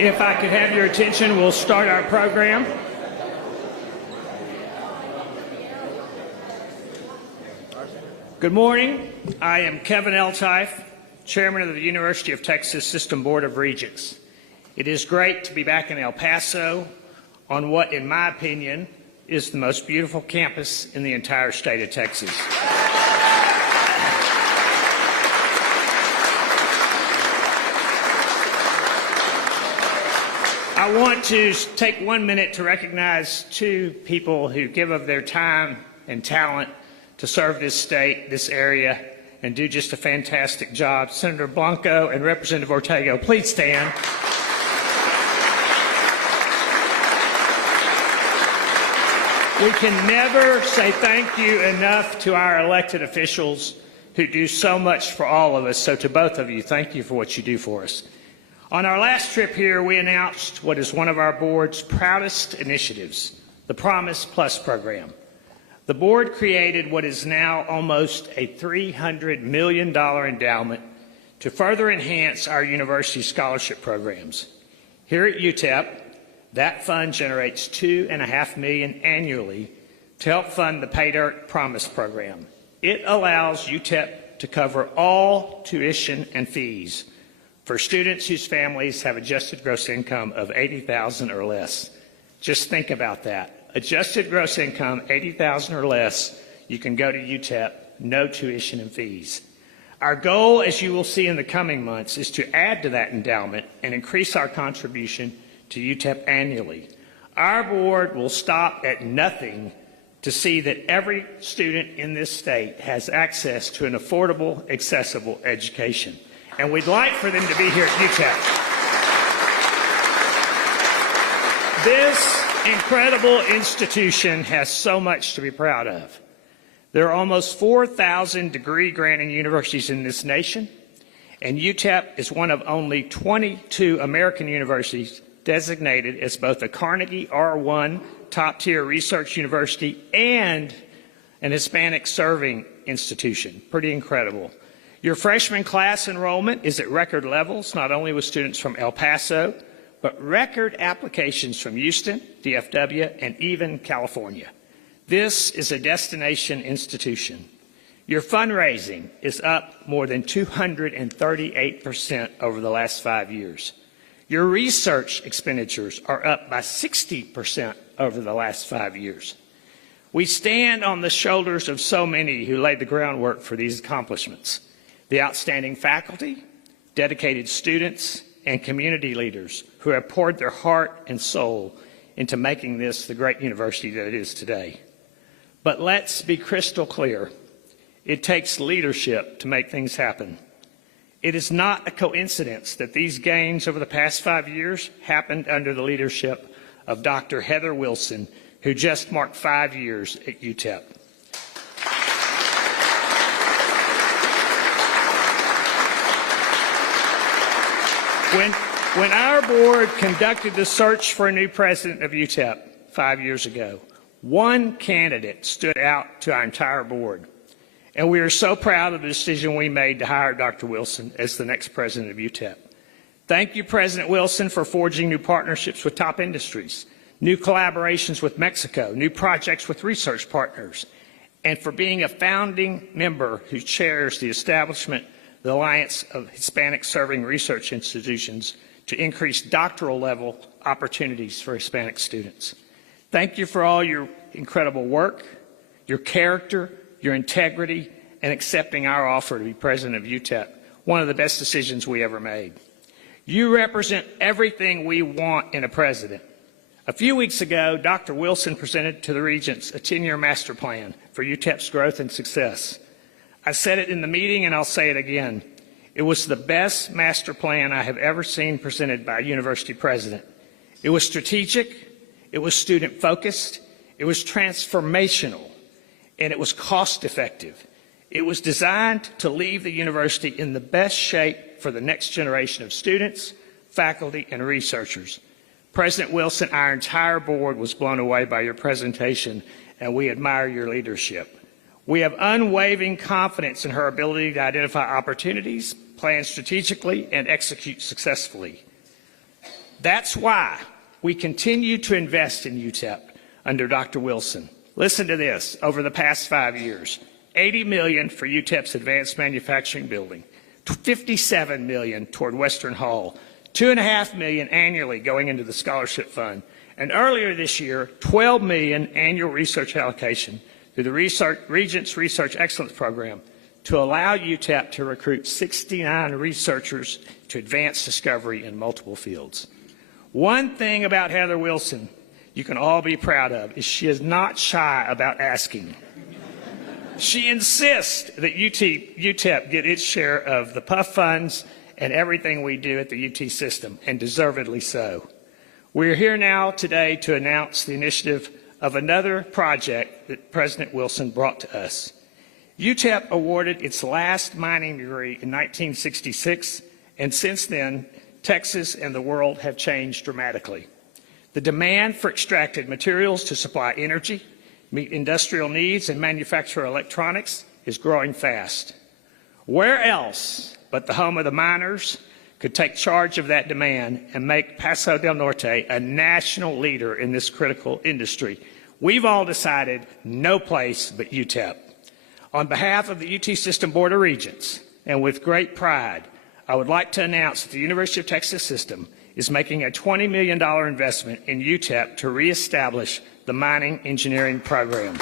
If I could have your attention, we'll start our program. Good morning. I am Kevin Eltife, Chairman of the University of Texas System Board of Regents. It is great to be back in El Paso on what, in my opinion, is the most beautiful campus in the entire state of Texas. I want to take 1 minute to recognize two people who give of their time and talent to serve this state, this area, and do just a fantastic job. Senator Blanco and Representative Ortega, please stand. We can never say thank you enough to our elected officials who do so much for all of us. So to both of you, thank you for what you do for us. On our last trip here, we announced what is one of our board's proudest initiatives, the Promise Plus program. The board created what is now almost a $300 million endowment to further enhance our university scholarship programs. Here at UTEP, that fund generates $2.5 million annually to help fund the Pay Dirt Promise program. It allows UTEP to cover all tuition and fees for students whose families have adjusted gross income of $80,000 or less. Just think about that. Adjusted gross income, $80,000 or less, you can go to UTEP, no tuition and fees. Our goal, as you will see in the coming months, is to add to that endowment and increase our contribution to UTEP annually. Our board will stop at nothing to see that every student in this state has access to an affordable, accessible education. And we'd like for them to be here at UTEP. This incredible institution has so much to be proud of. There are almost 4,000 degree-granting universities in this nation, and UTEP is one of only 22 American universities designated as both a Carnegie R1 top-tier research university and an Hispanic serving institution. Pretty incredible. Your freshman class enrollment is at record levels, not only with students from El Paso, but record applications from Houston, DFW, and even California. This is a destination institution. Your fundraising is up more than 238% over the last 5 years. Your research expenditures are up by 60% over the last 5 years. We stand on the shoulders of so many who laid the groundwork for these accomplishments. The outstanding faculty, dedicated students, and community leaders who have poured their heart and soul into making this the great university that it is today. But let's be crystal clear. It takes leadership to make things happen. It is not a coincidence that these gains over the past 5 years happened under the leadership of Dr. Heather Wilson, who just marked 5 years at UTEP. When our board conducted the search for a new president of UTEP 5 years ago, one candidate stood out to our entire board. And we are so proud of the decision we made to hire Dr. Wilson as the next president of UTEP. Thank you, President Wilson, for forging new partnerships with top industries, new collaborations with Mexico, new projects with research partners, and for being a founding member who chairs the establishment of the Alliance of Hispanic Serving Research Institutions to increase doctoral level opportunities for Hispanic students. Thank you for all your incredible work, your character, your integrity, and accepting our offer to be president of UTEP, one of the best decisions we ever made. You represent everything we want in a president. A few weeks ago, Dr. Wilson presented to the Regents a 10-year master plan for UTEP's growth and success. I said it in the meeting, and I'll say it again. It was the best master plan I have ever seen presented by a university president. It was strategic, it was student-focused, it was transformational, and it was cost-effective. It was designed to leave the university in the best shape for the next generation of students, faculty, and researchers. President Wilson, our entire board was blown away by your presentation, and we admire your leadership. We have unwavering confidence in her ability to identify opportunities, plan strategically, and execute successfully. That's why we continue to invest in UTEP under Dr. Wilson. Listen to this. Over the past 5 years, $80 million for UTEP's advanced manufacturing building, $57 million toward Western Hall, $2.5 million annually going into the scholarship fund, and earlier this year, $12 million annual research allocation through the Regents Research Excellence Program to allow UTEP to recruit 69 researchers to advance discovery in multiple fields. One thing about Heather Wilson you can all be proud of is she is not shy about asking. She insists that UTEP get its share of the PUF funds and everything we do at the UT system, and deservedly so. We're here now today to announce the initiative of another project that President Wilson brought to us. UTEP awarded its last mining degree in 1966, and since then, Texas and the world have changed dramatically. The demand for extracted materials to supply energy, meet industrial needs, and manufacture electronics is growing fast. Where else but the home of the miners could take charge of that demand and make Paso del Norte a national leader in this critical industry? We've all decided no place but UTEP. On behalf of the UT System Board of Regents, and with great pride, I would like to announce that the University of Texas System is making a $20 million investment in UTEP to reestablish the mining engineering program.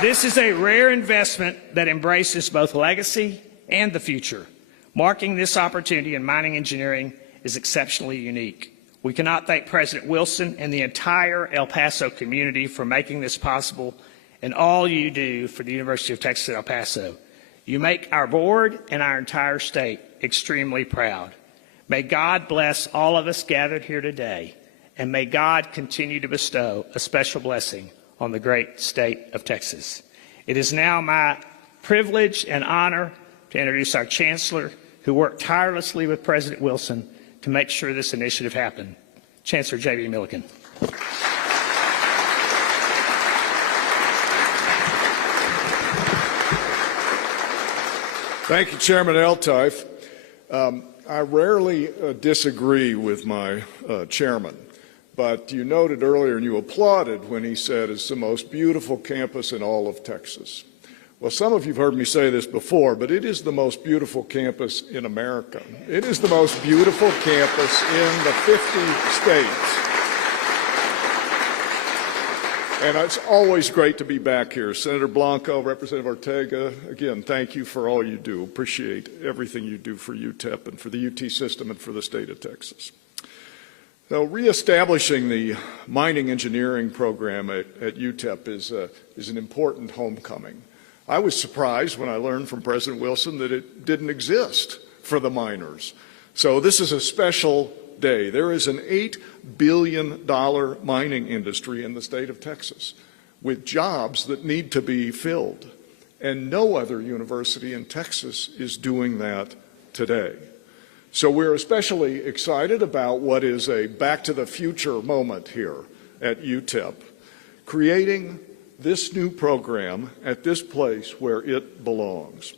This is a rare investment that embraces both legacy and the future. Marking this opportunity in mining engineering is exceptionally unique. We cannot thank President Wilson and the entire El Paso community for making this possible, and all you do for the University of Texas at El Paso. You make our board and our entire state extremely proud. May God bless all of us gathered here today, and may God continue to bestow a special blessing on the great state of Texas. It is now my privilege and honor to introduce our Chancellor, who worked tirelessly with President Wilson to make sure this initiative happened. Chancellor J.B. Milliken. Thank you, Chairman Eltife. I rarely disagree with my chairman, but you noted earlier and you applauded when he said it's the most beautiful campus in all of Texas. Well, some of you have heard me say this before, but it is the most beautiful campus in America. It is the most beautiful campus in the 50 states. And it's always great to be back here. Senator Blanco, Representative Ortega, again, thank you for all you do. Appreciate everything you do for UTEP and for the UT system and for the state of Texas. So reestablishing the mining engineering program at UTEP is an important homecoming. I was surprised when I learned from President Wilson that it didn't exist for the miners. So this is a special day. There is an $8 billion mining industry in the state of Texas with jobs that need to be filled. And no other university in Texas is doing that today. So we're especially excited about what is a back to the future moment here at UTEP, creating this new program at this place where it belongs.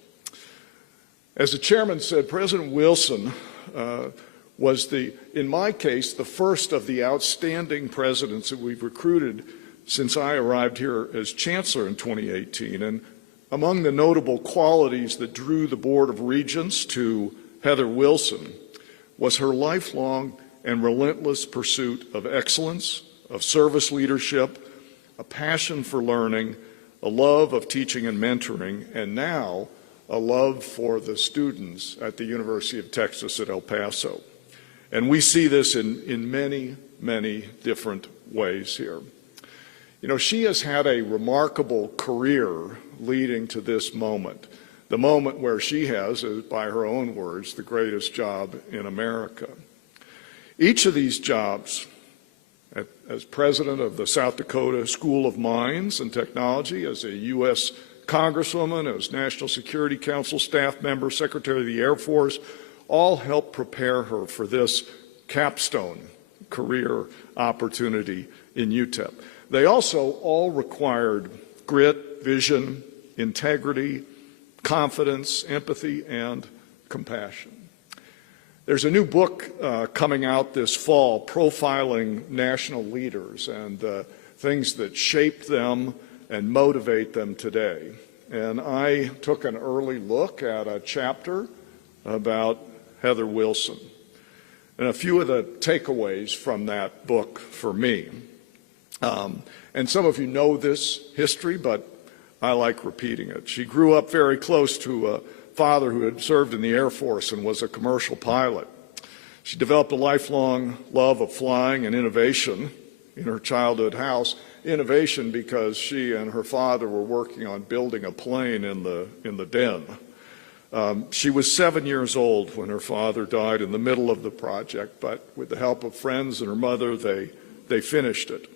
As the chairman said, President Wilson was in my case, the first of the outstanding presidents that we've recruited since I arrived here as Chancellor in 2018. And among the notable qualities that drew the Board of Regents to Heather Wilson was her lifelong and relentless pursuit of excellence, of service leadership, a passion for learning, a love of teaching and mentoring, and now a love for the students at the University of Texas at El Paso. And we see this in many, many different ways here. You know, she has had a remarkable career leading to this moment, the moment where she has, by her own words, the greatest job in America. Each of these jobs, as president of the South Dakota School of Mines and Technology, as a U.S. Congresswoman, as National Security Council staff member, Secretary of the Air Force, all helped prepare her for this capstone career opportunity in UTEP. They also all required grit, vision, integrity, confidence, empathy, and compassion. There's a new book coming out this fall profiling national leaders and things that shaped them and motivate them today. And I took an early look at a chapter about Heather Wilson and a few of the takeaways from that book for me. And some of you know this history, but I like repeating it. She grew up very close to a father who had served in the Air Force and was a commercial pilot. She developed a lifelong love of flying and innovation in her childhood house. Innovation because she and her father were working on building a plane in the den. She was 7 years old when her father died in the middle of the project, but with the help of friends and her mother, they finished it.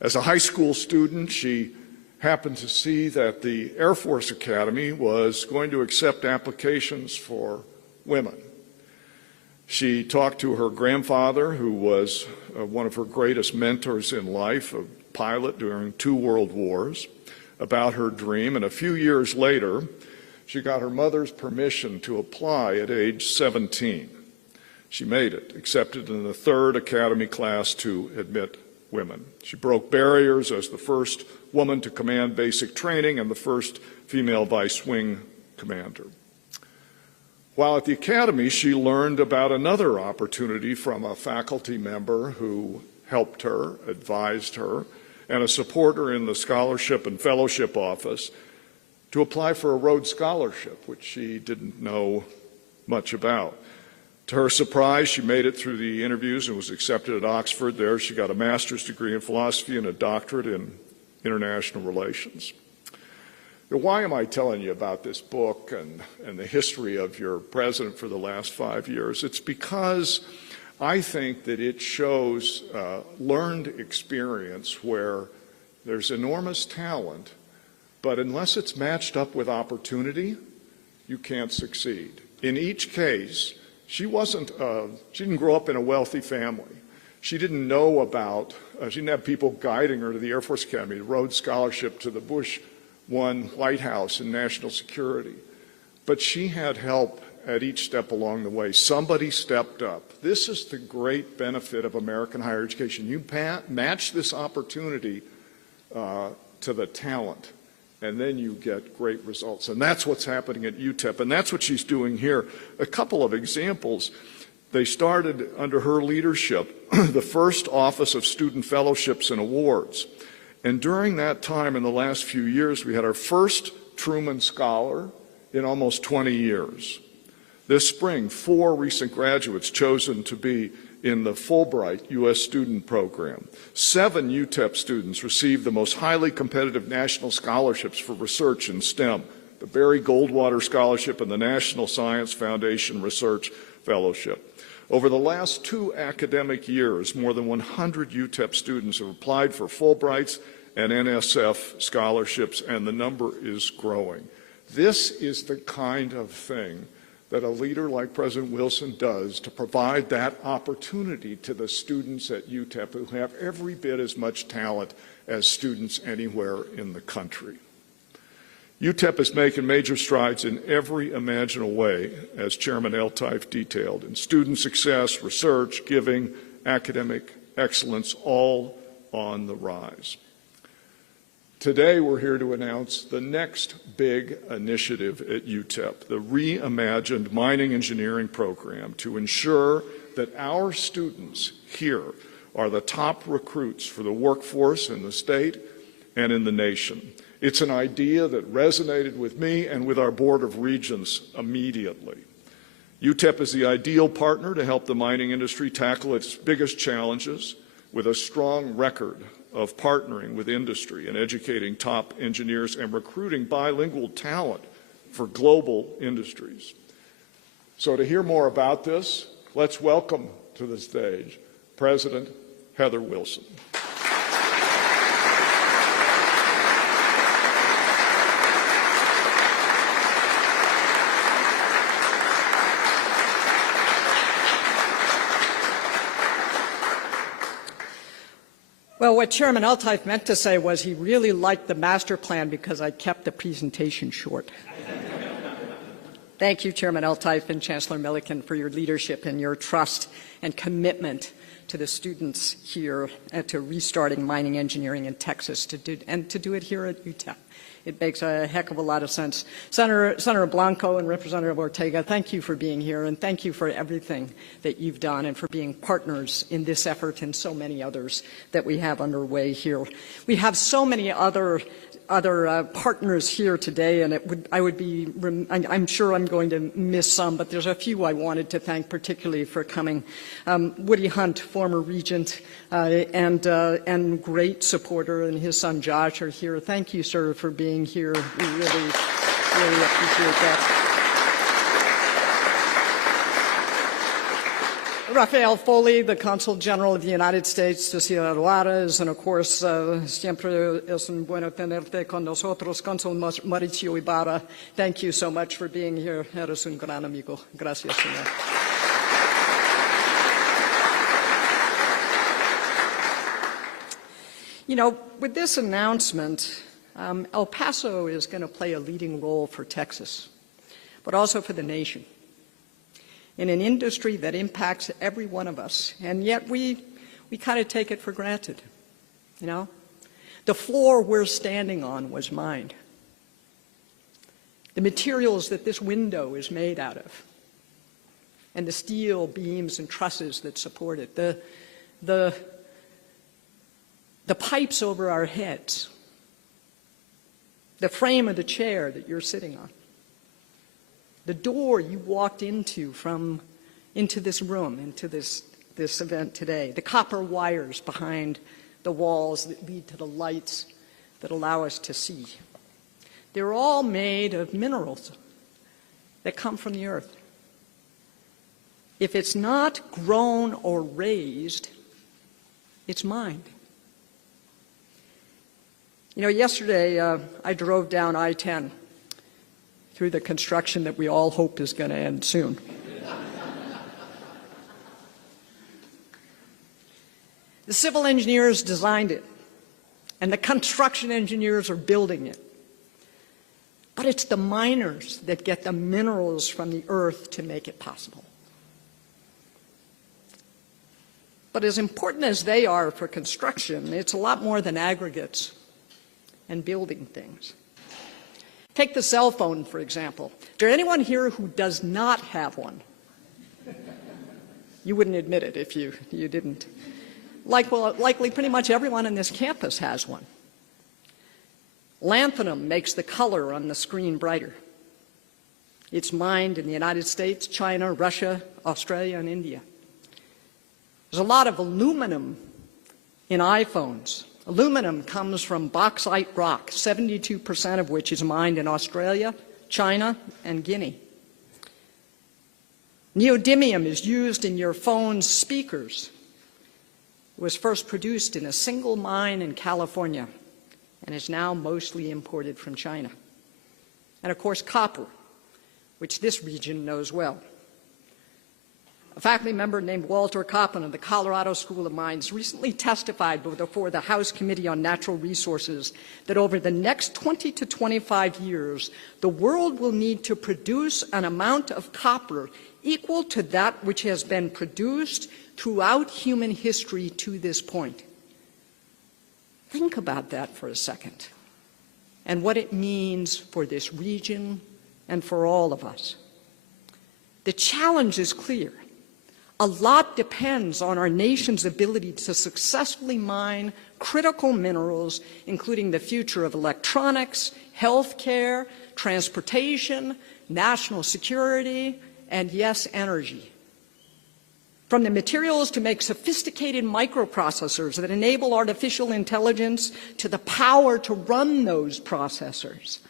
As a high school student, she happened to see that the Air Force Academy was going to accept applications for women. She talked to her grandfather, who was one of her greatest mentors in life, a pilot during 2 world wars, about her dream. And a few years later, she got her mother's permission to apply at age 17. She made it, accepted in the 3rd Academy class to admit women. She broke barriers as the first woman to command basic training and the first female vice wing commander. While at the Academy, she learned about another opportunity from a faculty member who helped her, advised her, and a supporter in the scholarship and fellowship office to apply for a Rhodes Scholarship, which she didn't know much about. To her surprise, she made it through the interviews and was accepted at Oxford. There, she got a master's degree in philosophy and a doctorate in international relations. Now, why am I telling you about this book and the history of your president for the last 5 years? It's because I think that it shows learned experience where there's enormous talent, but unless it's matched up with opportunity, you can't succeed. In each case, she didn't grow up in a wealthy family. She didn't know about, she didn't have people guiding her to the Air Force Academy, the Rhodes Scholarship, to the Bush One White House and national security. But she had help at each step along the way. Somebody stepped up. This is the great benefit of American higher education. You match this opportunity to the talent, and then you get great results. And that's what's happening at UTEP, and that's what she's doing here. A couple of examples. They started under her leadership the first Office of Student Fellowships and Awards. And during that time, in the last few years, we had our first Truman Scholar in almost 20 years. This spring, 4 recent graduates chosen to be in the Fulbright U.S. student program. 7 UTEP students received the most highly competitive national scholarships for research in STEM, the Barry Goldwater Scholarship and the National Science Foundation Research Fellowship. Over the last 2 academic years, more than 100 UTEP students have applied for Fulbrights and NSF scholarships, and the number is growing. This is the kind of thing that a leader like President Wilson does to provide that opportunity to the students at UTEP who have every bit as much talent as students anywhere in the country. UTEP is making major strides in every imaginable way, as Chairman Eltife detailed, in student success, research, giving, academic excellence, all on the rise. Today, we're here to announce the next big initiative at UTEP, the reimagined mining engineering program, to ensure that our students here are the top recruits for the workforce in the state and in the nation. It's an idea that resonated with me and with our Board of Regents immediately. UTEP is the ideal partner to help the mining industry tackle its biggest challenges with a strong record of partnering with industry and educating top engineers and recruiting bilingual talent for global industries. So to hear more about this, let's welcome to the stage President Heather Wilson. Well, No, what Chairman Eltife meant to say was he really liked the master plan because I kept the presentation short. Thank you, Chairman Eltife and Chancellor Milliken, for your leadership and your trust and commitment to the students here and to restarting mining engineering in Texas to do it here at UTEP. It makes a heck of a lot of sense. Senator Blanco and Representative Ortega, thank you for being here, and thank you for everything that you've done and for being partners in this effort and so many others that we have underway here. We have so many other partners here today, and I'm sure I'm going to miss some, but there's a few I wanted to thank particularly for coming. Woody Hunt, former regent and great supporter, and his son Josh are here. Thank you, sir, for being here. We really appreciate that. Rafael Foley, the Consul General of the United States to Sierra Juarez, and of course, siempre es un bueno tenerte con nosotros, Consul Mauricio Ibarra. Thank you so much for being here. Eres un gran amigo. Gracias, señor. You know, with this announcement, El Paso is going to play a leading role for Texas, but also for the nation, in an industry that impacts every one of us, and yet we kind of take it for granted, you know? The floor we're standing on was mined. The materials that this window is made out of, and the steel beams and trusses that support it, the pipes over our heads, the frame of the chair that you're sitting on, the door you walked into this room, into this event today, the copper wires behind the walls that lead to the lights that allow us to see. They're all made of minerals that come from the earth. If it's not grown or raised, it's mined. You know, yesterday I drove down I-10 through the construction that we all hope is going to end soon. The civil engineers designed it, and the construction engineers are building it. But it's the miners that get the minerals from the earth to make it possible. But as important as they are for construction, it's a lot more than aggregates and building things. Take the cell phone, for example. Is there anyone here who does not have one? You wouldn't admit it if you didn't. Likely pretty much everyone on this campus has one. Lanthanum makes the color on the screen brighter. It's mined in the United States, China, Russia, Australia, and India. There's a lot of aluminum in iPhones. Aluminum comes from bauxite rock, 72% of which is mined in Australia, China, and Guinea. Neodymium is used in your phone's speakers. It was first produced in a single mine in California and is now mostly imported from China. And of course, copper, which this region knows well. A faculty member named Walter Koppen of the Colorado School of Mines recently testified before the House Committee on Natural Resources that over the next 20 to 25 years, the world will need to produce an amount of copper equal to that which has been produced throughout human history to this point. Think about that for a second, and what it means for this region and for all of us. The challenge is clear. A lot depends on our nation's ability to successfully mine critical minerals, including the future of electronics, healthcare, transportation, national security, and yes, energy. From the materials to make sophisticated microprocessors that enable artificial intelligence to the power to run those processors.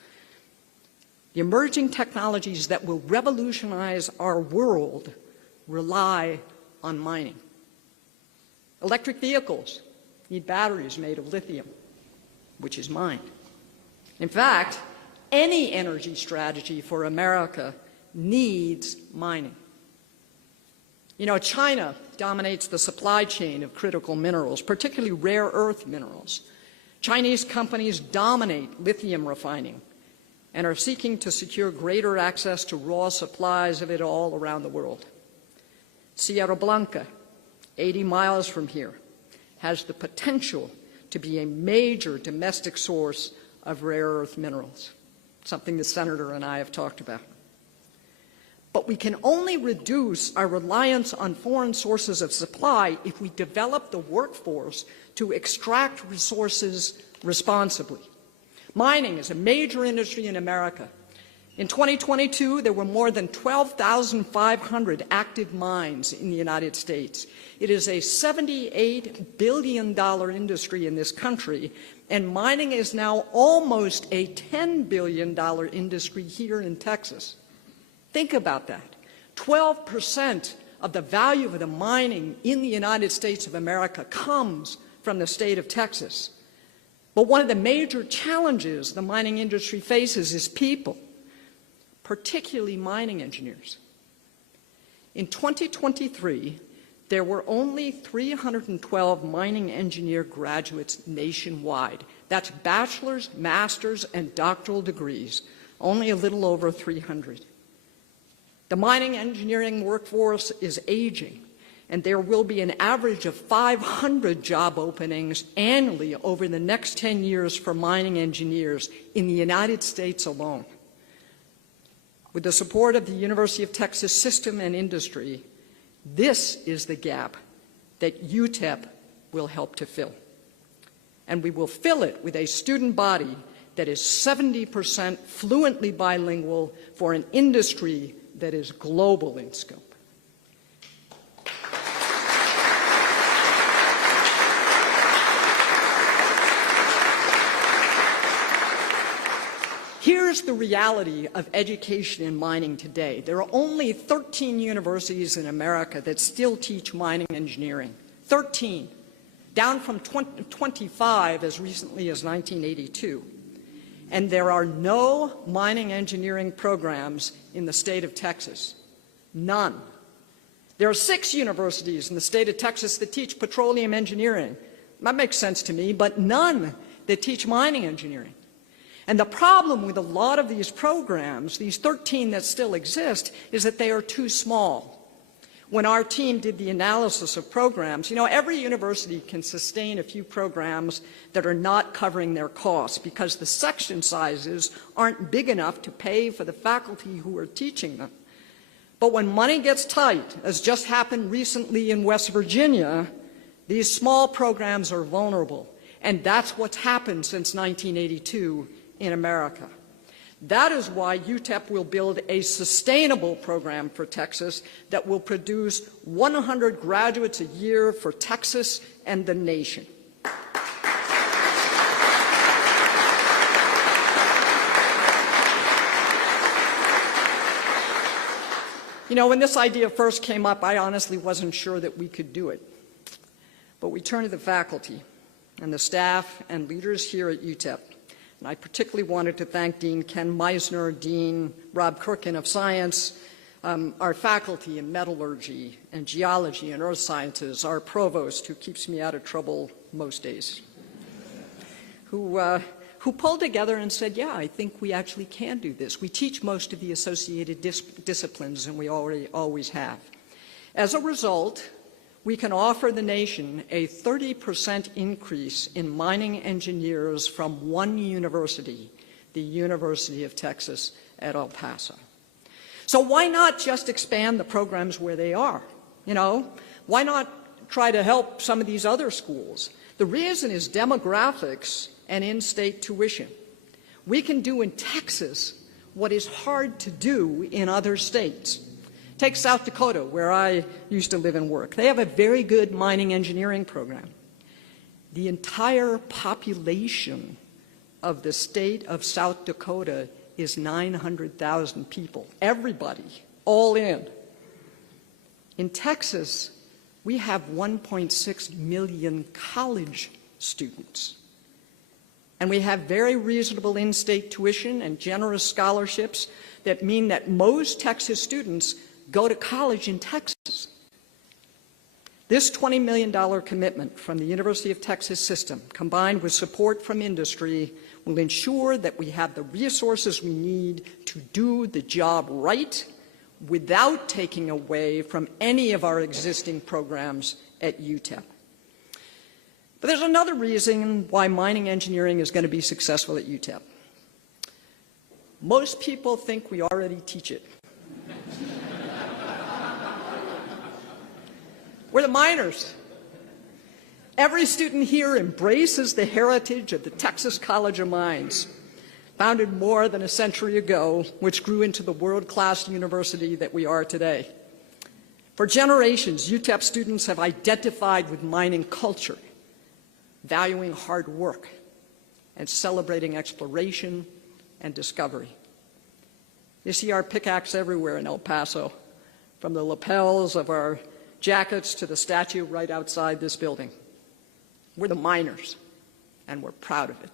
The emerging technologies that will revolutionize our world rely on mining. Electric vehicles need batteries made of lithium, which is mined. In fact, any energy strategy for America needs mining. You know, China dominates the supply chain of critical minerals, particularly rare earth minerals. Chinese companies dominate lithium refining and are seeking to secure greater access to raw supplies of it all around the world. Sierra Blanca, 80 miles from here, has the potential to be a major domestic source of rare earth minerals, something the Senator and I have talked about. But we can only reduce our reliance on foreign sources of supply if we develop the workforce to extract resources responsibly. Mining is a major industry in America. In 2022, there were more than 12,500 active mines in the United States. It is a $78 billion industry in this country, and mining is now almost a $10 billion industry here in Texas. Think about that. 12% of the value of the mining in the United States of America comes from the state of Texas. But one of the major challenges the mining industry faces is people, particularly mining engineers. In 2023, there were only 312 mining engineer graduates nationwide. That's bachelor's, master's, and doctoral degrees, only a little over 300. The mining engineering workforce is aging, and there will be an average of 500 job openings annually over the next 10 years for mining engineers in the United States alone. With the support of the University of Texas system and industry, this is the gap that UTEP will help to fill. And we will fill it with a student body that is 70% fluently bilingual for an industry that is global in scope. Here's the reality of education in mining today. There are only 13 universities in America that still teach mining engineering. 13, down from 25 as recently as 1982. And there are no mining engineering programs in the state of Texas. None. There are 6 universities in the state of Texas that teach petroleum engineering. That makes sense to me, but none that teach mining engineering. And the problem with a lot of these programs, these 13 that still exist, is that they are too small. When our team did the analysis of programs, every university can sustain a few programs that are not covering their costs because the section sizes aren't big enough to pay for the faculty who are teaching them. But when money gets tight, as just happened recently in West Virginia, these small programs are vulnerable. And that's what's happened since 1982 in America. That is why UTEP will build a sustainable program for Texas that will produce 100 graduates a year for Texas and the nation. When this idea first came up, I honestly wasn't sure that we could do it. But we turned to the faculty and the staff and leaders here at UTEP. And I particularly wanted to thank Dean Ken Meisner, Dean Rob Kirkin of Science, our faculty in metallurgy and geology and earth sciences, our provost, who keeps me out of trouble most days, who pulled together and said, yeah, I think we actually can do this. We teach most of the associated disciplines, and we always have. As a result, we can offer the nation a 30% increase in mining engineers from one university, the University of Texas at El Paso. So why not just expand the programs where they are? Why not try to help some of these other schools? The reason is demographics and in-state tuition. We can do in Texas what is hard to do in other states. Take South Dakota, where I used to live and work. They have a very good mining engineering program. The entire population of the state of South Dakota is 900,000 people. Everybody, all in. In Texas, we have 1.6 million college students. And we have very reasonable in-state tuition and generous scholarships that mean that most Texas students go to college in Texas. This $20 million commitment from the University of Texas system, combined with support from industry, will ensure that we have the resources we need to do the job right without taking away from any of our existing programs at UTEP. But there's another reason why mining engineering is going to be successful at UTEP. Most people think we already teach it. We're the miners. Every student here embraces the heritage of the Texas College of Mines, founded more than a century ago, which grew into the world-class university that we are today. For generations, UTEP students have identified with mining culture, valuing hard work and celebrating exploration and discovery. You see our pickaxe everywhere in El Paso, from the lapels of our jackets to the statue right outside this building. We're the miners, and we're proud of it.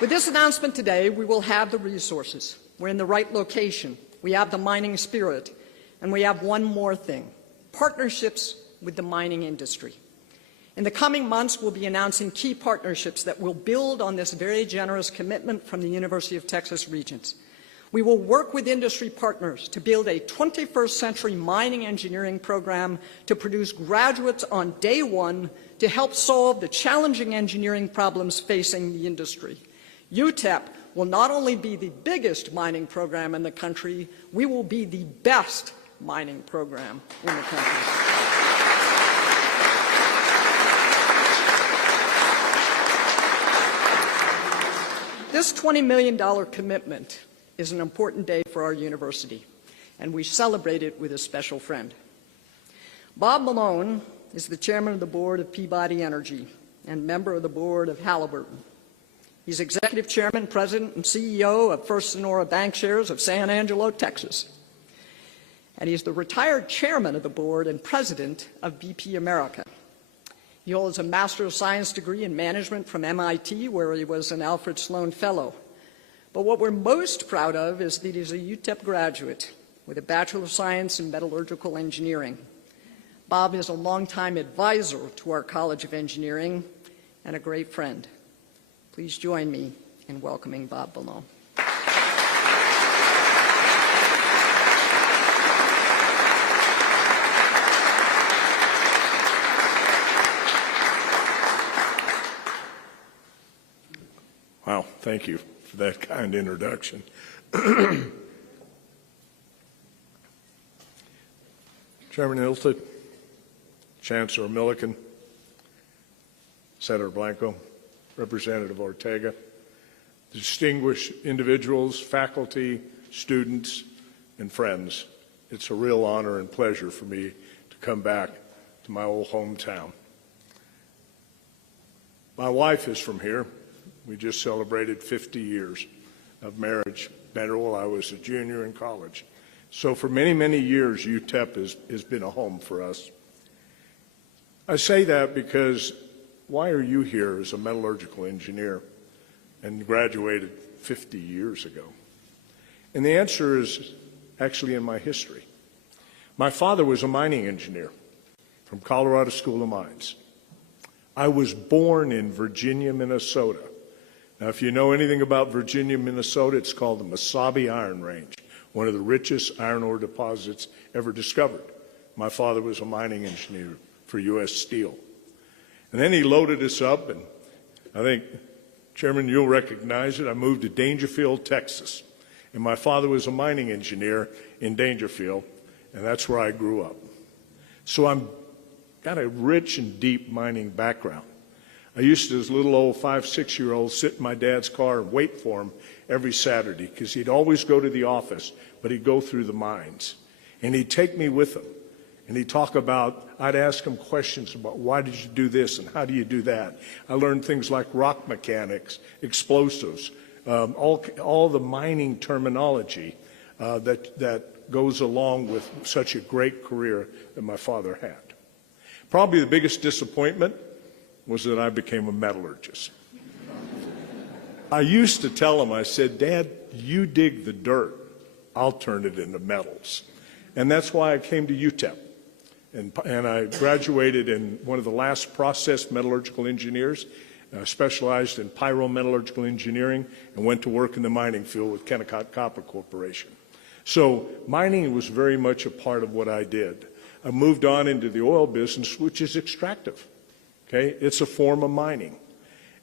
With this announcement today, we will have the resources. We're in the right location. We have the mining spirit. And we have one more thing: partnerships with the mining industry. In the coming months, we'll be announcing key partnerships that will build on this very generous commitment from the University of Texas Regents. We will work with industry partners to build a 21st century mining engineering program to produce graduates on day one to help solve the challenging engineering problems facing the industry. UTEP will not only be the biggest mining program in the country, we will be the best mining program in the country. This $20 million commitment is an important day for our university, and we celebrate it with a special friend. Bob Malone is the chairman of the board of Peabody Energy and member of the board of Halliburton. He's executive chairman, president, and CEO of First Sonora Bankshares of San Angelo, Texas. And he's the retired chairman of the board and president of BP America. He holds a Master of Science degree in management from MIT, where he was an Alfred Sloan Fellow. But what we're most proud of is that he's a UTEP graduate with a Bachelor of Science in Metallurgical Engineering. Bob is a longtime advisor to our College of Engineering and a great friend. Please join me in welcoming Bob Malone. Wow, thank you for that kind introduction. Chairman Ilford, Chancellor Milliken, Senator Blanco, Representative Ortega, distinguished individuals, faculty, students, and friends, it's a real honor and pleasure for me to come back to my old hometown. My wife is from here. We just celebrated 50 years of marriage. Met her while I was a junior in college. So for many, many years, UTEP has been a home for us. I say that because why are you here as a metallurgical engineer and graduated 50 years ago? And the answer is actually in my history. My father was a mining engineer from Colorado School of Mines. I was born in Virginia, Minnesota. Now, if you know anything about Virginia, Minnesota, it's called the Mesabi Iron Range, one of the richest iron ore deposits ever discovered. My father was a mining engineer for U.S. Steel. And then he loaded us up, and I think, Chairman, you'll recognize it. I moved to Dangerfield, Texas. And my father was a mining engineer in Dangerfield, and that's where I grew up. So I've got a rich and deep mining background. I used to, as a little old 5-, 6-year-old, sit in my dad's car and wait for him every Saturday, because he'd always go to the office, but he'd go through the mines. And he'd take me with him. And he'd talk about, I'd ask him questions about why did you do this and how do you do that. I learned things like rock mechanics, explosives, all the mining terminology that goes along with such a great career that my father had. Probably the biggest disappointment was that I became a metallurgist. I used to tell him, I said, Dad, you dig the dirt, I'll turn it into metals. And that's why I came to UTEP. And I graduated in one of the last process metallurgical engineers, specialized in pyrometallurgical engineering, and went to work in the mining field with Kennecott Copper Corporation. So mining was very much a part of what I did. I moved on into the oil business, which is extractive. Okay? It's a form of mining.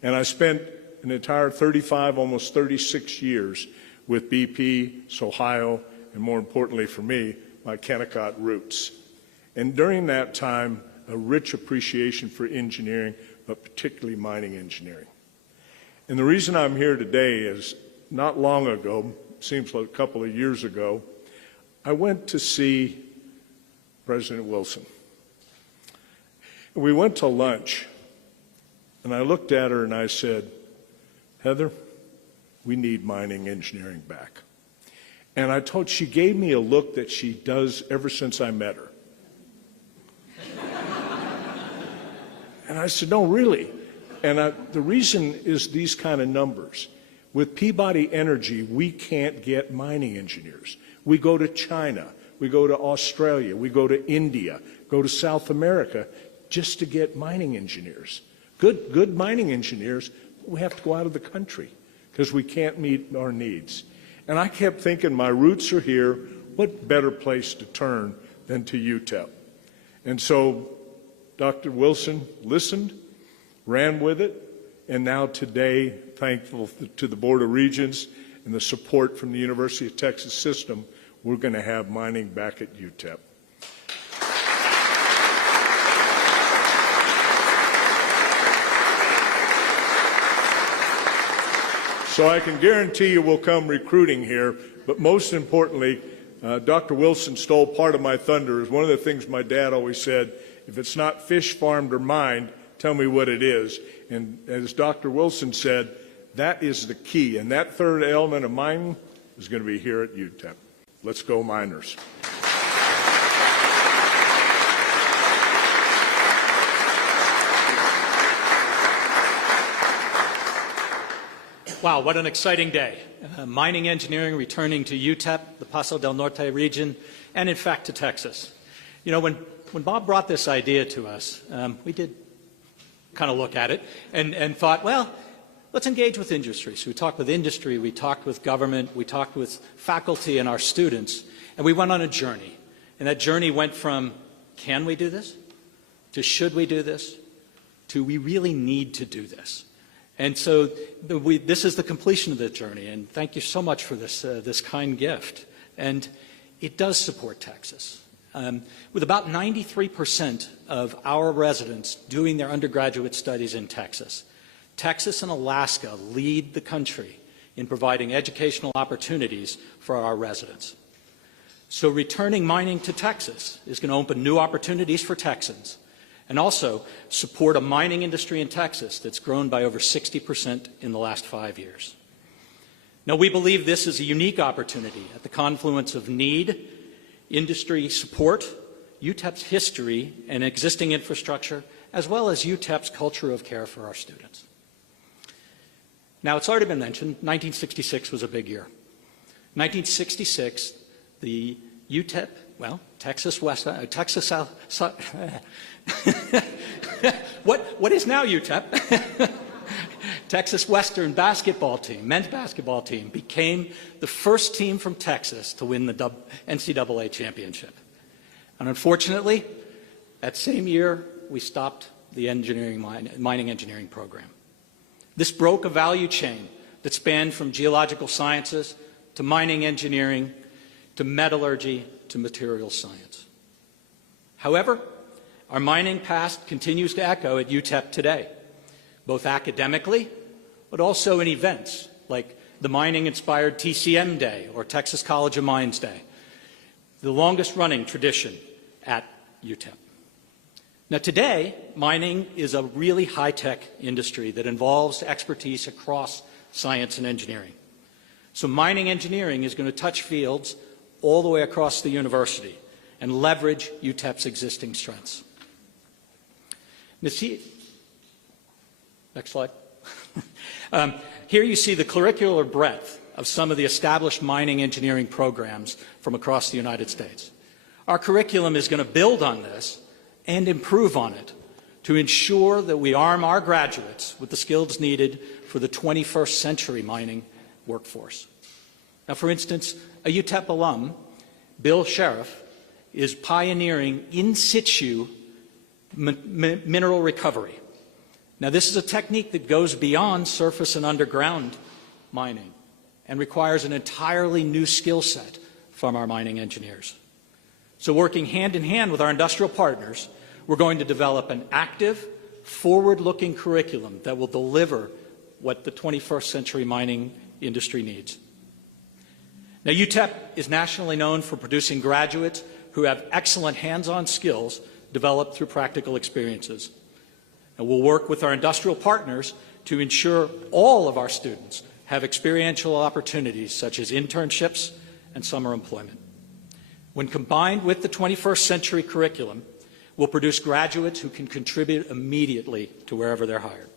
And I spent an entire 35, almost 36 years with BP, Ohio, and more importantly for me, my Kennecott roots. And during that time, a rich appreciation for engineering, but particularly mining engineering. And the reason I'm here today is not long ago, seems like a couple of years ago, I went to see President Wilson. We went to lunch, and I looked at her and I said, Heather, we need mining engineering back. And she gave me a look that she does ever since I met her. And I said, no, really. And the reason is these kind of numbers. With Peabody Energy, we can't get mining engineers. We go to China, we go to Australia, we go to India, go to South America just to get mining engineers. Good mining engineers, but we have to go out of the country because we can't meet our needs. And I kept thinking, my roots are here. What better place to turn than to UTEP? And so Dr. Wilson listened, ran with it, and now today, thankful to the Board of Regents and the support from the University of Texas system, we're going to have mining back at UTEP. So I can guarantee you we'll come recruiting here, but most importantly, Dr. Wilson stole part of my thunder. One of the things my dad always said, if it's not fish farmed or mined, tell me what it is. And as Dr. Wilson said, that is the key. And that third element of mining is going to be here at UTEP. Let's go miners. Wow, what an exciting day. Mining engineering returning to UTEP, the Paso del Norte region, and in fact to Texas. You know, when Bob brought this idea to us, we did kind of look at it and thought, well, let's engage with industry. So we talked with industry, we talked with government, we talked with faculty and our students, and we went on a journey. And that journey went from, can we do this? To should we do this? To we really need to do this. And so this is the completion of the journey, and thank you so much for this kind gift. And it does support Texas. With about 93% of our residents doing their undergraduate studies in Texas, Texas and Alaska lead the country in providing educational opportunities for our residents. So returning mining to Texas is going to open new opportunities for Texans and also support a mining industry in Texas that's grown by over 60% in the last 5 years. Now, we believe this is a unique opportunity at the confluence of need, industry support, UTEP's history and existing infrastructure, as well as UTEP's culture of care for our students. Now, it's already been mentioned, 1966 was a big year. 1966, the UTEP, well, Texas West, Texas South, what is now UTEP? Texas Western basketball team, men's basketball team, became the first team from Texas to win the NCAA championship. And unfortunately, that same year, we stopped the mining engineering program. This broke a value chain that spanned from geological sciences to mining engineering to metallurgy to materials science. However, our mining past continues to echo at UTEP today, both academically, but also in events like the mining-inspired TCM Day or Texas College of Mines Day, the longest-running tradition at UTEP. Now today, mining is a really high-tech industry that involves expertise across science and engineering. So mining engineering is going to touch fields all the way across the university and leverage UTEP's existing strengths. Next slide. Here you see the curricular breadth of some of the established mining engineering programs from across the United States. Our curriculum is going to build on this and improve on it to ensure that we arm our graduates with the skills needed for the 21st century mining workforce. Now, for instance, a UTEP alum, Bill Sheriff, is pioneering in situ mineral recovery. Now, this is a technique that goes beyond surface and underground mining and requires an entirely new skill set from our mining engineers. So working hand in hand with our industrial partners, we're going to develop an active, forward-looking curriculum that will deliver what the 21st century mining industry needs. Now, UTEP is nationally known for producing graduates who have excellent hands-on skills developed through practical experiences. And we'll work with our industrial partners to ensure all of our students have experiential opportunities such as internships and summer employment. When combined with the 21st century curriculum, we'll produce graduates who can contribute immediately to wherever they're hired.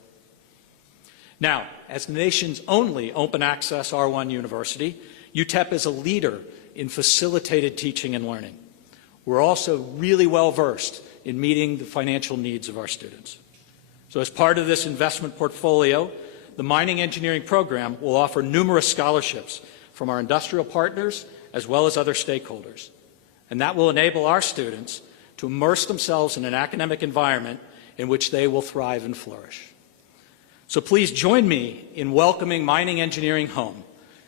Now, as the nation's only open access R1 university, UTEP is a leader in facilitated teaching and learning. We're also really well versed in meeting the financial needs of our students. So as part of this investment portfolio, the mining engineering program will offer numerous scholarships from our industrial partners as well as other stakeholders. And that will enable our students to immerse themselves in an academic environment in which they will thrive and flourish. So please join me in welcoming mining engineering home,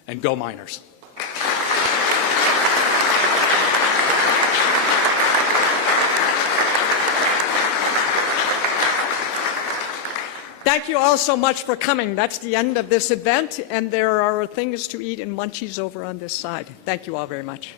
and go Miners. Thank you all so much for coming. That's the end of this event, and there are things to eat and munchies over on this side. Thank you all very much.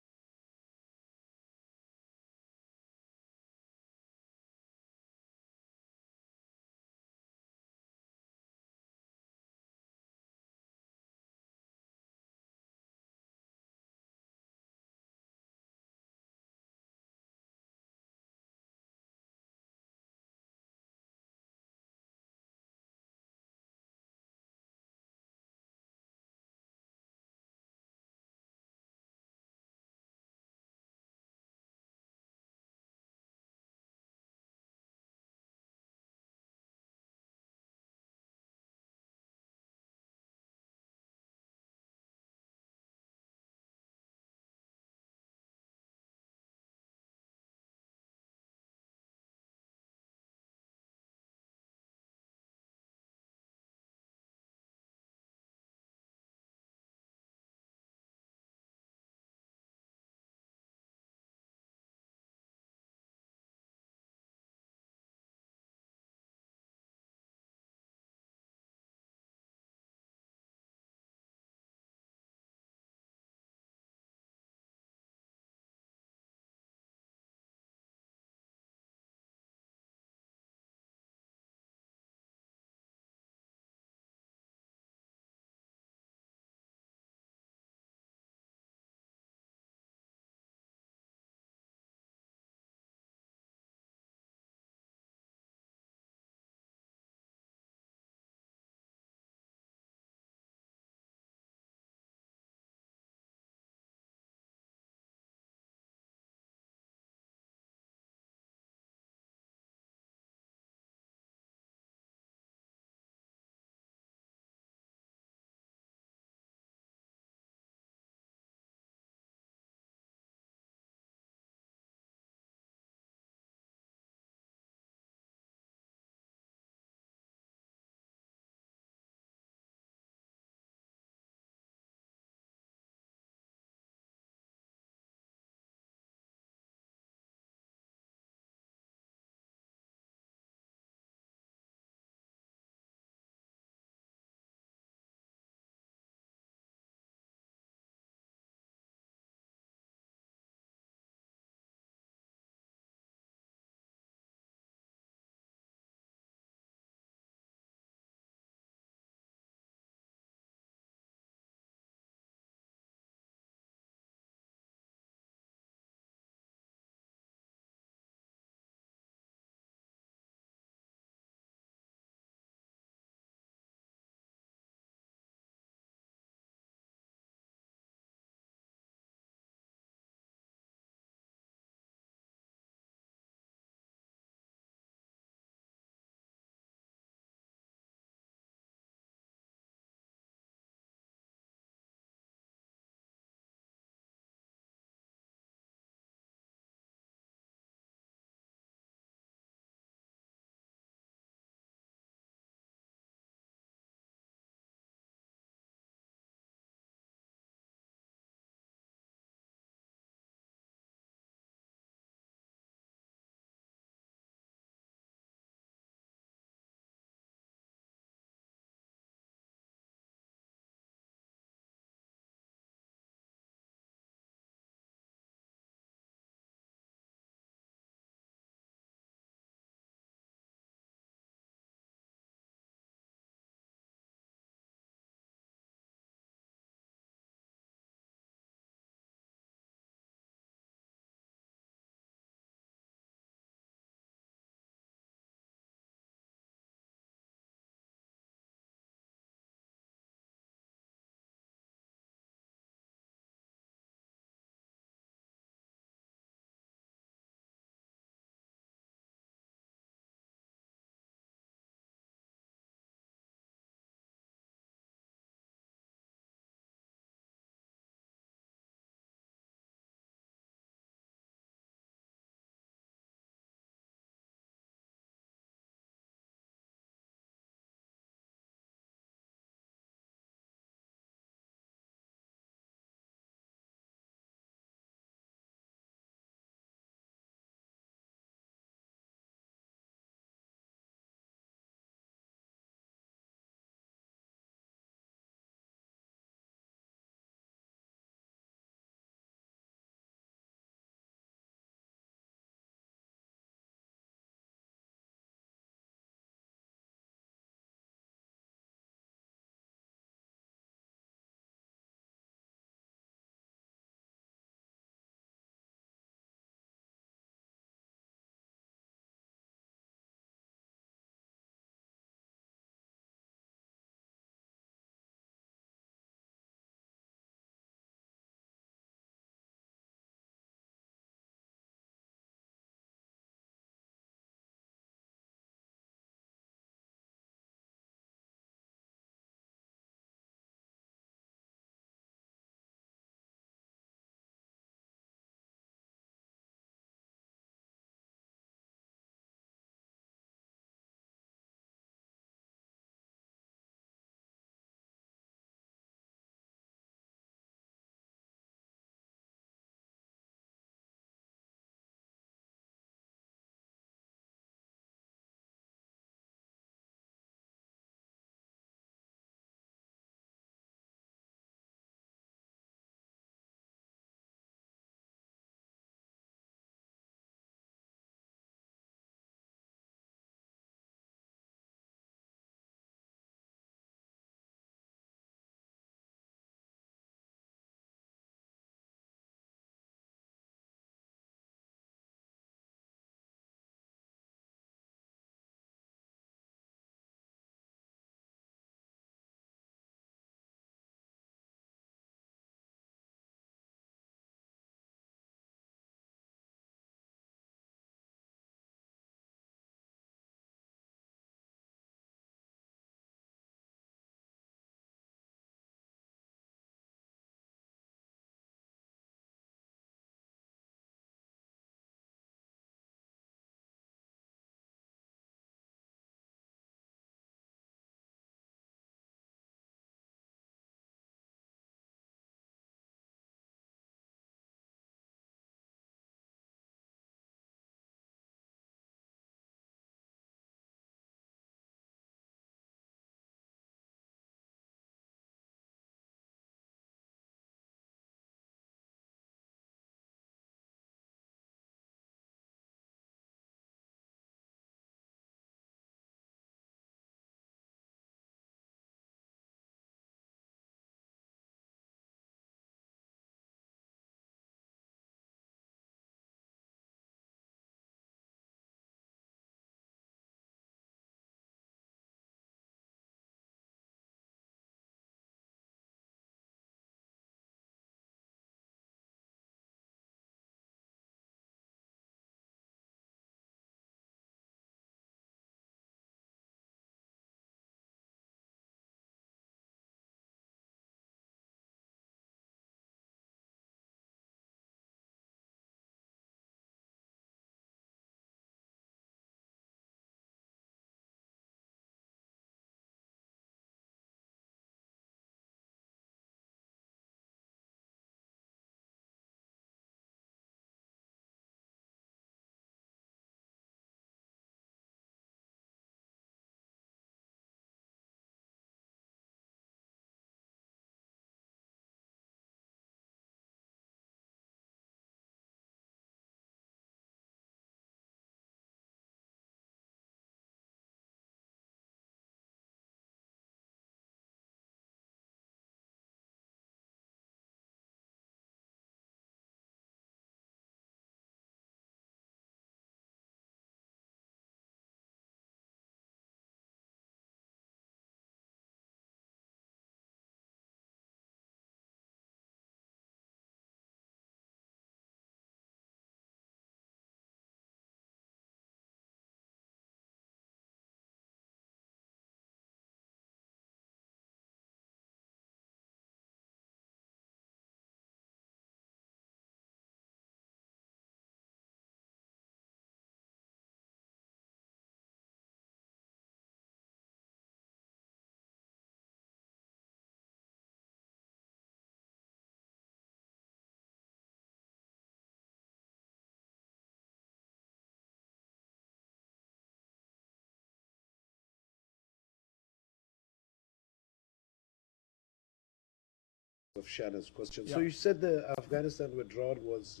of Shannon's question. Yeah. So you said the Afghanistan withdrawal was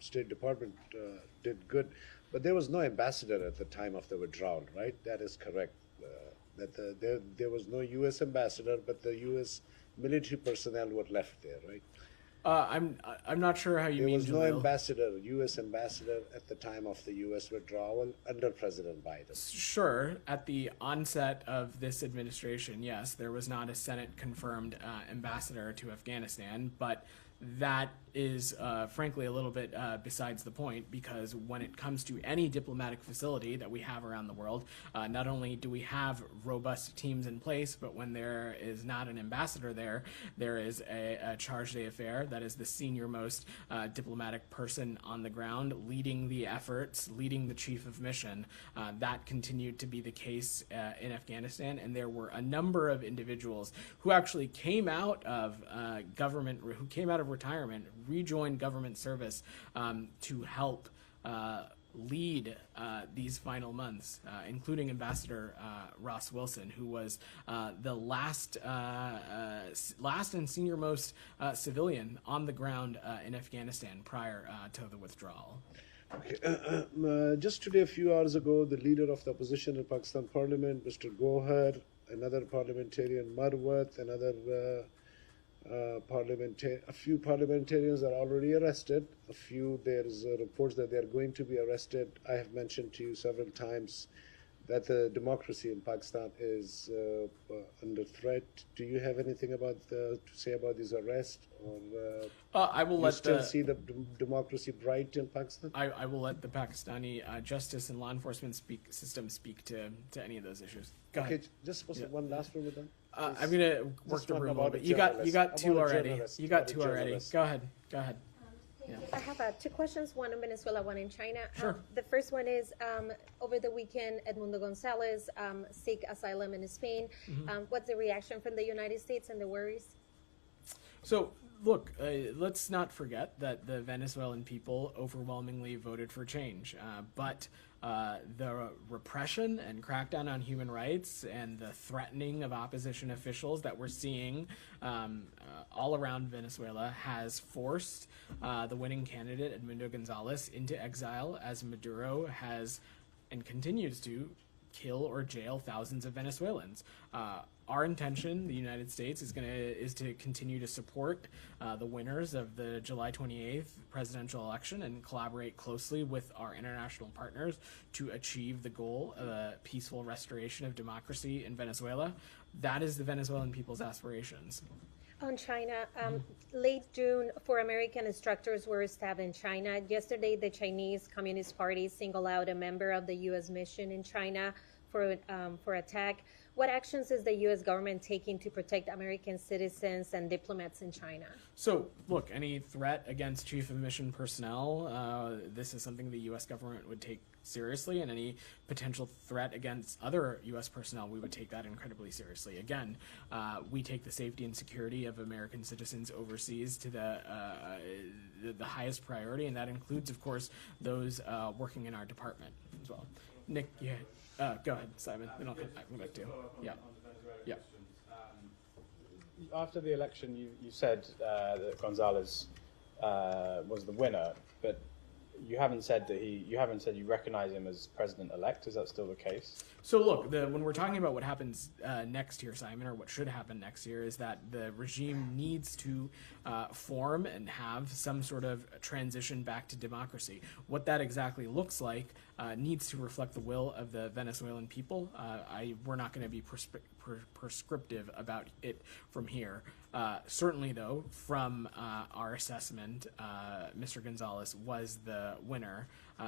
State Department did good, but there was no ambassador at the time of the withdrawal, right? That is correct. There was no U.S. ambassador, but the U.S. military personnel were left there, right? I'm not sure how you There mean. was no Jalil. ambassador, U.S. ambassador at the time of the U.S. withdrawal under President Biden. Sure, at the onset of this administration, yes, there was not a Senate-confirmed ambassador to Afghanistan, but that is frankly a little bit besides the point, because when it comes to any diplomatic facility that we have around the world, not only do we have robust teams in place, but when there is not an ambassador there, there is a charge d'affaires, that is the senior most diplomatic person on the ground leading the efforts, leading the chief of mission. That continued to be the case in Afghanistan, and there were a number of individuals who actually came out of government, who came out of retirement, rejoined government service to help lead these final months, including Ambassador Ross Wilson, who was the last and senior most civilian on the ground in Afghanistan prior to the withdrawal. Okay. Just today, a few hours ago, the leader of the opposition in Pakistan Parliament, Mr. Gohar, another parliamentarian, Marwat, another a few parliamentarians are already arrested. There's reports that they're going to be arrested. I have mentioned to you several times that the democracy in Pakistan is under threat. Do you have anything to say about these arrests, or I will let still see the democracy bright in Pakistan? I will let the Pakistani justice and law enforcement system speak to any of those issues. Go ahead. Okay, just one last one with them. I'm gonna work the room a little about bit. a You got journalist. two About a already. journalist. You got About a two already. journalist. Go ahead. Go ahead. Thank you. I have two questions, one in Venezuela, one in China. Sure. The first one is, over the weekend, Edmundo Gonzalez seek asylum in Spain. What's the reaction from the United States and the worries? So, look, let's not forget that the Venezuelan people overwhelmingly voted for change. But the repression and crackdown on human rights and the threatening of opposition officials that we're seeing all around Venezuela has forced the winning candidate, Edmundo Gonzalez, into exile, as Maduro has and continues to kill or jail thousands of Venezuelans. Our intention, the United States, is to continue to support the winners of the July 28th presidential election and collaborate closely with our international partners to achieve the goal of a peaceful restoration of democracy in Venezuela. That is the Venezuelan people's aspirations. On China, late June, 4 American instructors were stabbed in China. Yesterday, the Chinese Communist Party singled out a member of the U.S. mission in China for attack. What actions is the U.S. government taking to protect American citizens and diplomats in China? So, look, any threat against chief of mission personnel, this is something the U.S. government would take seriously, and any potential threat against other U.S. personnel, we would take that incredibly seriously. Again, we take the safety and security of American citizens overseas to the highest priority, and that includes, of course, those working in our department as well. Nick, yeah. Go ahead, Simon. Then I'll come back to you. Yeah. Yeah. After the election, you said that Gonzalez was the winner, but you haven't said you recognize him as president-elect. Is that still the case? So look, when we're talking about what happens next year, Simon, or what should happen next year, is that the regime needs to form and have some sort of transition back to democracy. What that exactly looks like needs to reflect the will of the Venezuelan people. We're not going to be prescriptive about it from here. Certainly, though, from our assessment, Mr. Gonzalez was the winner,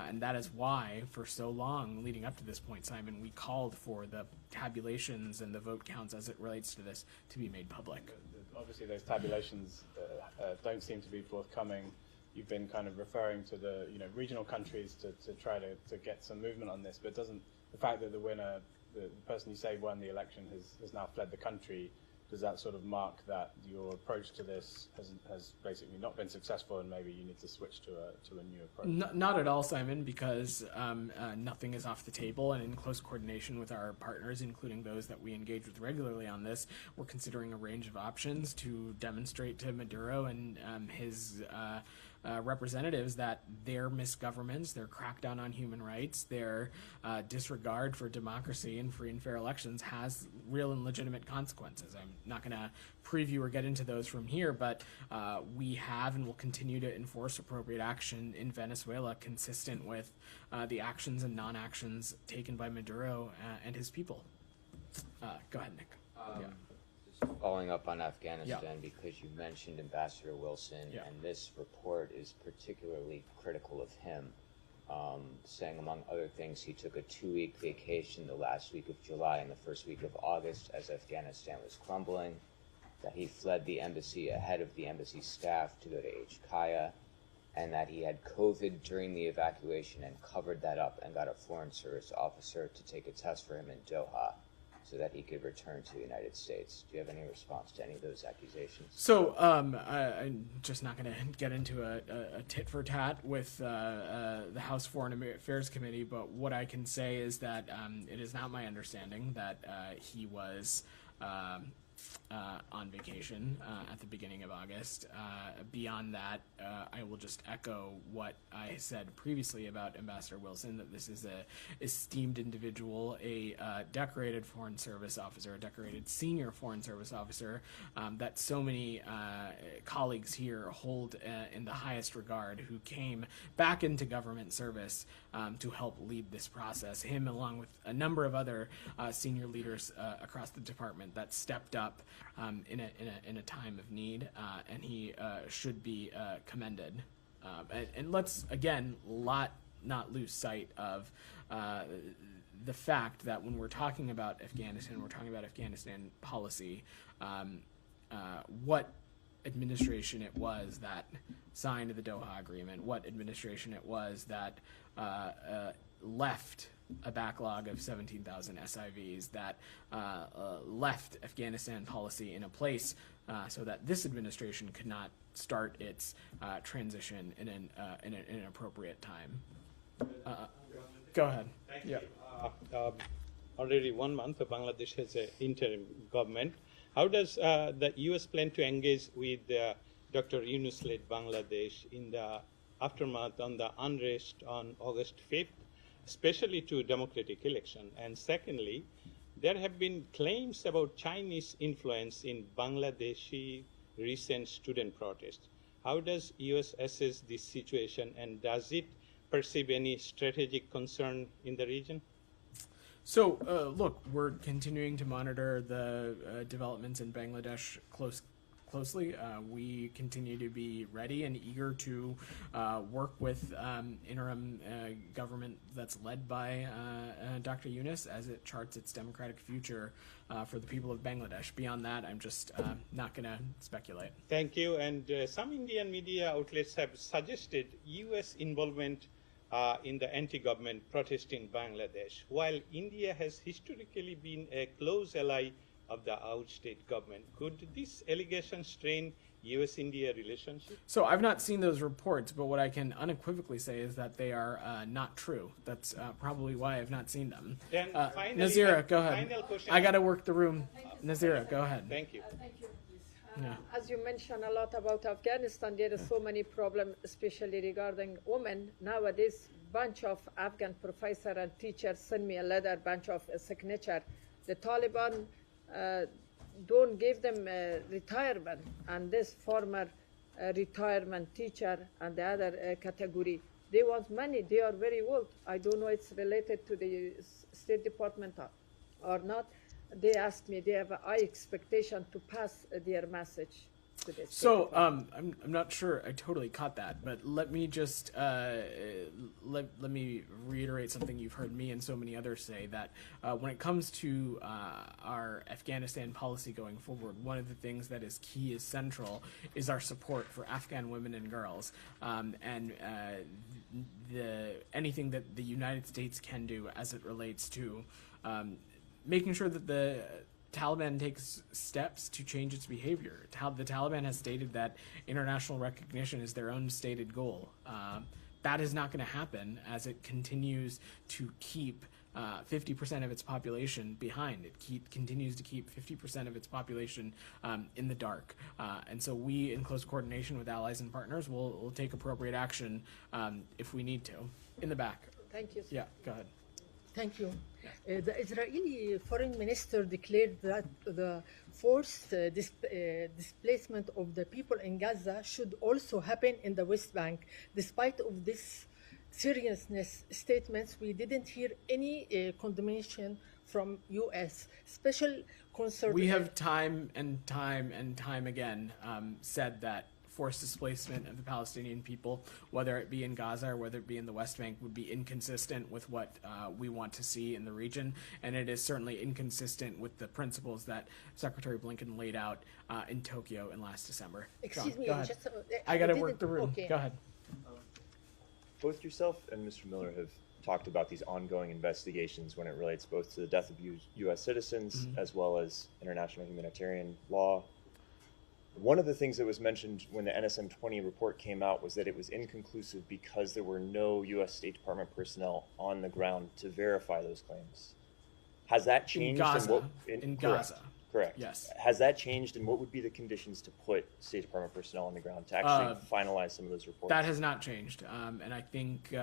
and that is why, for so long leading up to this point, Simon, we called for the tabulations and the vote counts as it relates to this to be made public. Obviously, those tabulations don't seem to be forthcoming. You've been kind of referring to the regional countries to try to get some movement on this, but doesn't the fact that the winner, the person you say won the election, has now fled the country, does that sort of mark that your approach to this has basically not been successful, and maybe you need to switch to a new approach? Not at all, Simon, because nothing is off the table, and in close coordination with our partners, including those that we engage with regularly on this, we're considering a range of options to demonstrate to Maduro and his representatives that their misgovernments, their crackdown on human rights, their disregard for democracy and free and fair elections has real and legitimate consequences. I'm not going to preview or get into those from here, but we have and will continue to enforce appropriate action in Venezuela consistent with the actions and non-actions taken by Maduro and his people. Go ahead, Nick. Just following up on Afghanistan, because you mentioned Ambassador Wilson, and this report is particularly critical of him, saying, among other things, he took a 2-week vacation the last week of July and the first week of August as Afghanistan was crumbling, that he fled the embassy ahead of the embassy staff to go to HKIA, and that he had COVID during the evacuation and covered that up and got a Foreign Service officer to take a test for him in Doha so that he could return to the United States. Do you have any response to any of those accusations? So I'm just not going to get into a tit for tat with the House Foreign Affairs Committee, but what I can say is that it is not my understanding that he was on vacation at the beginning of August. Beyond that, I will just echo what I said previously about Ambassador Wilson, that this is a esteemed individual, a decorated Foreign Service officer, a decorated senior Foreign Service officer that so many colleagues here hold in the highest regard, who came back into government service to help lead this process. Him, along with a number of other senior leaders across the department that stepped up in a time of need, and he should be commended. And let's again not lose sight of the fact that when we're talking about Afghanistan, we're talking about Afghanistan policy. What administration it was that signed the Doha Agreement, what administration it was that left a backlog of 17,000 SIVs, that left Afghanistan policy in a place so that this administration could not start its transition in an appropriate time. Go ahead. Thank you. Already 1 month, Bangladesh has an interim government. How does the U.S. plan to engage with Dr. Yunus-led Bangladesh in the aftermath on the unrest on August 5th, especially to democratic election? And secondly, there have been claims about Chinese influence in Bangladeshi recent student protests. How does U.S. assess this situation, and does it perceive any strategic concern in the region? So, look, we're continuing to monitor the developments in Bangladesh closely. We continue to be ready and eager to work with interim government that's led by Dr. Yunus as it charts its democratic future for the people of Bangladesh. Beyond that, I'm just not going to speculate. Thank you. And some Indian media outlets have suggested U.S. involvement in the anti-government protest in Bangladesh, while India has historically been a close ally of the outstate government. Could this allegation strain U.S.-India relationship? So I've not seen those reports, but what I can unequivocally say is that they are not true. That's probably why I've not seen them. Then finally, Nazira, go ahead. Final question. I got to work the room. Nazira, go ahead. Thank you. Yeah. As you mentioned a lot about Afghanistan, there are so many problems, especially regarding women. Nowadays, bunch of Afghan professors and teachers send me a letter, bunch of signature. The Taliban don't give them retirement, and this former retirement teacher and the other category, they want money. They are very old. I don't know it's related to the State Department or not. They asked me, they have a high expectation to pass their message to the State So Department. I'm not sure I totally caught that, but let me just let me reiterate something you've heard me and so many others say, that when it comes to our Afghanistan policy going forward, one of the things that is key, is central, is our support for Afghan women and girls, and anything that the United States can do as it relates to making sure that the Taliban takes steps to change its behavior. The Taliban has stated that international recognition is their own stated goal. That is not going to happen as it continues to keep 50% of its population behind. It continues to keep 50% of its population in the dark. And so we, in close coordination with allies and partners, will take appropriate action if we need to. In the back. Thank you. Yeah, go ahead. Thank you. The Israeli foreign minister declared that the forced displacement of the people in Gaza should also happen in the West Bank. Despite of this seriousness statements, we didn't hear any condemnation from U.S. Special concern. We have time and time again said that forced displacement of the Palestinian people, whether it be in Gaza or whether it be in the West Bank, would be inconsistent with what we want to see in the region, and it is certainly inconsistent with the principles that Secretary Blinken laid out in Tokyo in last December. Excuse John, me, go ahead. just, I got to work the room. Okay. Go ahead. Both yourself and Mr. Miller have talked about these ongoing investigations when it relates both to the death of U.S. citizens as well as international humanitarian law. One of the things that was mentioned when the NSM-20 report came out was that it was inconclusive because there were no U.S. State Department personnel on the ground to verify those claims. Has that changed? In Gaza. In Gaza. Correct. Correct. Yes. Has that changed, and what would be the conditions to put State Department personnel on the ground to actually finalize some of those reports? That has not changed. And I think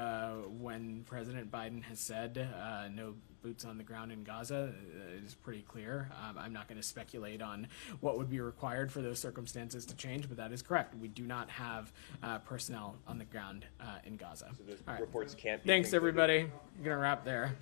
when President Biden has said no boots on the ground in Gaza, it is pretty clear. I'm not going to speculate on what would be required for those circumstances to change, but that is correct. We do not have personnel on the ground in Gaza. So those All right. reports can't be Thanks, concluded. everybody. We're going to wrap there.